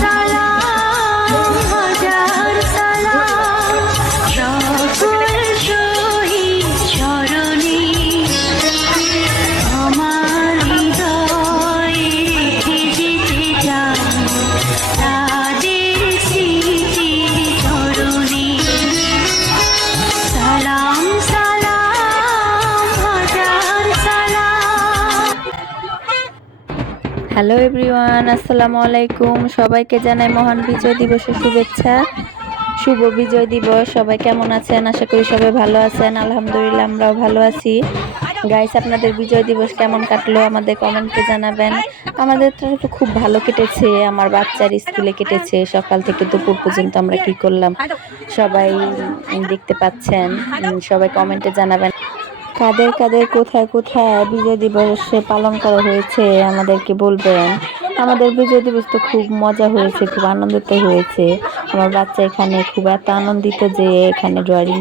সালাম হাজার সালাম সকল শহীদ স্মরণে আমার হৃদয়ে রেখে যেতে চাই তাদের স্মৃতির চরণে। সালাম সালাম হাজার সালাম। হ্যালো এভরিওয়ান, আসসালামু আলাইকুম। সবাইকে জানাই মহান বিজয় দিবসের শুভেচ্ছা। শুভ বিজয় দিবস। সবাই কেমন আছেন? আশা করি সবাই ভালো আছেন। আলহামদুলিল্লাহ আমরাও ভালো আছি। গাইস, আপনাদের বিজয় দিবস কেমন কাটলো আমাদের কমেন্টে জানাবেন। আমাদের তো খুব ভালো কেটেছে। আমার বাচ্চার স্কুলে কেটেছে। সকাল থেকে দুপুর পর্যন্ত আমরা কি করলাম সবাই দেখতে পাচ্ছেন। সবাই কমেন্টে জানাবেন কাদের কাদের কোথায় কোথায় বিজয় দিবস পালন করা হয়েছে, আমাদেরকে বলবেন। আমাদের বিজয় দিবস তো খুব মজা হয়েছে, খুব আনন্দিত হয়েছে। আমার বাচ্চা এখানে খুব এত আনন্দিত যে এখানে ড্রয়িং